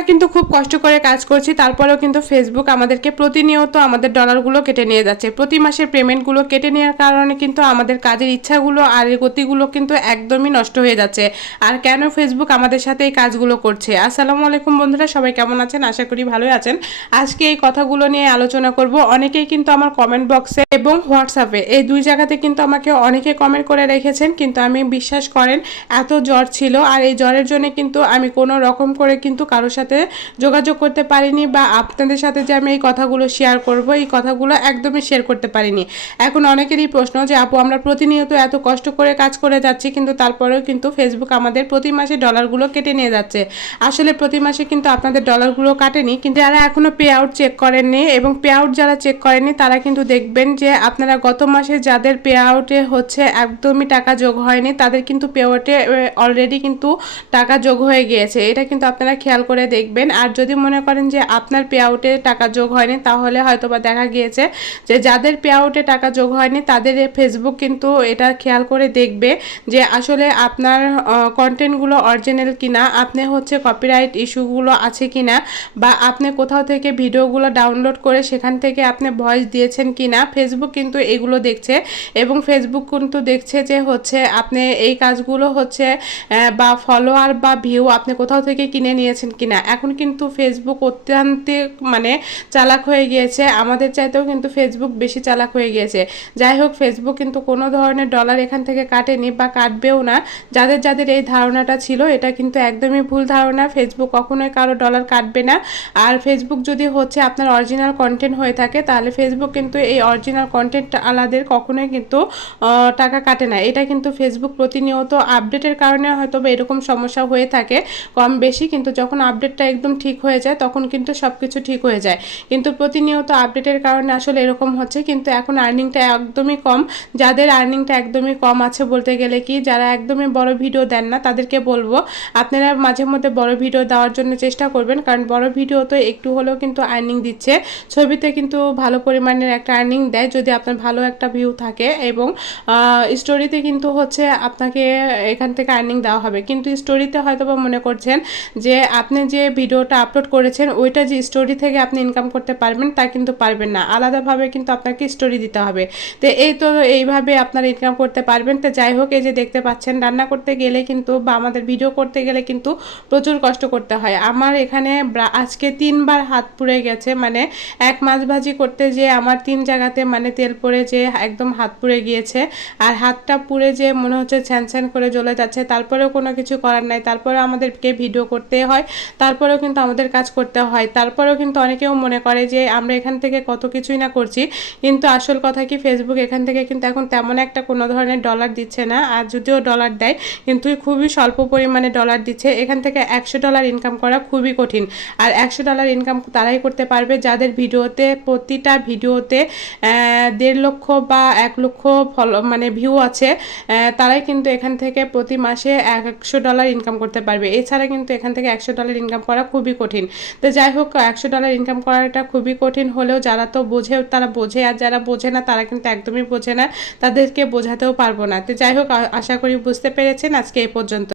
আমরা কিন্তু খুব কষ্ট করে কাজ করছি, তারপরেও কিন্তু ফেসবুক আমাদেরকে প্রতিনিয়ত আমাদের ডলারগুলো কেটে নিয়ে যাচ্ছে। প্রতি মাসের পেমেন্টগুলো কেটে নেওয়ার কারণে কিন্তু আমাদের কাজের ইচ্ছাগুলো আর গতিগুলো কিন্তু একদমই নষ্ট হয়ে যাচ্ছে। আর কেন ফেসবুক আমাদের সাথে এই কাজগুলো করছে? আসসালামু আলাইকুম বন্ধুরা, সবাই কেমন আছেন? আশা করি ভালোই আছেন। আজকে এই কথাগুলো নিয়ে আলোচনা করব। অনেকেই কিন্তু আমার কমেন্ট বক্সে এবং হোয়াটসঅ্যাপে এই দুই জায়গাতে কিন্তু আমাকে অনেকে কমেন্ট করে রেখেছেন, কিন্তু আমি বিশ্বাস করেন এত জ্বর ছিল, আর এই জ্বরের জন্য কিন্তু আমি কোনো রকম করে কিন্তু কারোর সাথে যোগাযোগ করতে পারিনি, বা আপনাদের সাথে যে আমি এই কথাগুলো শেয়ার করব এই কথাগুলো একদমই শেয়ার করতে পারিনি। এখন অনেকেরই প্রশ্ন যে আপু, আমরা প্রতিনিয়ত এত কষ্ট করে কাজ করে যাচ্ছি, কিন্তু তারপরেও কিন্তু ফেসবুক আমাদের প্রতি মাসে ডলারগুলো কেটে নিয়ে যাচ্ছে। আসলে প্রতি মাসে কিন্তু আপনাদের ডলারগুলো কাটেনি, কিন্তু যারা এখনও পে আউট চেক করেননি এবং পে আউট যারা চেক করেনি তারা কিন্তু দেখবেন যে আপনারা গত মাসে যাদের পে আউটে হচ্ছে একদমই টাকা যোগ হয়নি, তাদের কিন্তু পে আউটে অলরেডি কিন্তু টাকা যোগ হয়ে গিয়েছে। এটা কিন্তু আপনারা খেয়াল করে দেখবেন। আর যদি মনে করেন যে আপনার পে আউটে টাকা যোগ হয়নি, তাহলে হয়তো বা দেখা গিয়েছে যে যাদের পে আউটে টাকা যোগ হয়নি তাদের ফেসবুক কিন্তু এটা খেয়াল করে দেখবে যে আসলে আপনার কন্টেন্টগুলো অরিজিনাল কিনা, আপনি হচ্ছে কপিরাইট ইস্যুগুলো আছে কিনা, বা আপনি কোথাও থেকে ভিডিওগুলো ডাউনলোড করে সেখান থেকে আপনি ভয়েস দিয়েছেন কিনা। ফেসবুক কিন্তু এগুলো দেখছে, এবং ফেসবুক কিন্তু দেখছে যে হচ্ছে আপনি এই কাজগুলো হচ্ছে বা ফলোয়ার বা ভিউ আপনি কোথাও থেকে কিনে নিয়েছেন কিনা। এখন কিন্তু ফেসবুক অত্যন্ত মানে চালাক হয়ে গিয়েছে, আমাদের চাইতেও কিন্তু ফেসবুক বেশি চালাক হয়ে গিয়েছে। যাই হোক, ফেসবুক কিন্তু কোনো ধরনের ডলার এখান থেকে কাটেনি বা কাটবেও না। যাদের যাদের এই ধারণাটা ছিল, এটা কিন্তু একদমই ভুল ধারণা। ফেসবুক কখনোই কারো ডলার কাটবে না। আর ফেসবুক যদি হচ্ছে আপনার অরিজিনাল কন্টেন্ট হয়ে থাকে, তাহলে ফেসবুক কিন্তু এই অরিজিনাল কন্টেন্ট আলাদের কখনোই কিন্তু টাকা কাটে না। এটা কিন্তু ফেসবুক প্রতিনিয়ত আপডেটের কারণে হয়তো বা এরকম সমস্যা হয়ে থাকে কম বেশি, কিন্তু যখন আপডেটটা একদম ঠিক হয়ে যায় তখন কিন্তু সব কিছু ঠিক হয়ে যায়। কিন্তু প্রতিনিয়ত আপডেটের কারণে আসলে এরকম হচ্ছে। কিন্তু এখন আর্নিংটা একদমই কম। যাদের আর্নিংটা একদমই কম আছে, বলতে গেলে কি যারা একদমই বড় ভিডিও দেন না, তাদেরকে বলবো আপনারা মাঝে মধ্যে বড় ভিডিও দেওয়ার জন্য চেষ্টা করবেন, কারণ বড় ভিডিও তো একটু হলেও কিন্তু আর্নিং দিচ্ছে। ছবিতে কিন্তু ভালো পরিমাণের একটা আর্নিং দেয় যদি আপনার ভালো একটা ভিউ থাকে, এবং স্টোরিতে কিন্তু হচ্ছে আপনাকে এখান থেকে আর্নিং দেওয়া হবে। কিন্তু স্টোরিতে হয়তো বা মনে করছেন যে আপনি যে ভিডিওটা আপলোড করেছেন ওইটা যে স্টোরি থেকে আপনি ইনকাম করতে পারবেন, তা কিন্তু পারবেন না। আলাদাভাবে কিন্তু আপনাকে স্টোরি দিতে হবে। তো এইভাবে আপনারা ইনকাম করতে পারবেন। তো যাই হোক, এই যে দেখতে পাচ্ছেন, রান্না করতে গেলে কিন্তু বা আমাদের ভিডিও করতে গেলে কিন্তু প্রচুর কষ্ট করতে হয়। আমার এখানে আজকে 3বার হাত পুড়ে গেছে, মানে এক মাছ ভাজি করতে যে আমার 3 জায়গাতে মানে তেল পড়ে যে একদম হাত পুড়ে গিয়েছে। আর হাতটা পুড়ে যে মনে হচ্ছে ছ্যান ছ্যান করে জ্বলে যাচ্ছে, তারপরেও কোনো কিছু করার নাই। তারপরেও আমাদেরকে ভিডিও করতে হয়, তারপরেও কিন্তু আমাদের কাজ করতে হয়। তারপরেও কিন্তু অনেকেও মনে করে যে আমরা এখান থেকে কত কিছুই না করছি, কিন্তু আসল কথা কি, ফেসবুক এখান থেকে কিন্তু এখন তেমন একটা কোনো ধরনের ডলার দিচ্ছে না। আর যদিও ডলার দেয়, কিন্তু খুবই স্বল্প পরিমাণে ডলার দিচ্ছে। এখান থেকে $100 ইনকাম করা খুবই কঠিন। আর $100 ইনকাম তারাই করতে পারবে যাদের ভিডিওতে প্রতিটা ভিডিওতে 1.5 লক্ষ বা 1 লক্ষ মানে ভিউ আছে। তারাই কিন্তু এখান থেকে প্রতি মাসে $100 ইনকাম করতে পারবে। এছাড়া কিন্তু এখান থেকে $100 ইনকাম করা খুবই কঠিন। তো যাই হোক, $100 ইনকাম করাটা খুবই কঠিন হলেও যারা তো বোঝে তারা বোঝে, আর যারা বোঝে না তারা কিন্তু একদমই বোঝে না, তাদেরকে বোঝাতেও পারবো না। তো যাই হোক, আশা করি বুঝতে পেরেছেন। আজকে এই পর্যন্ত।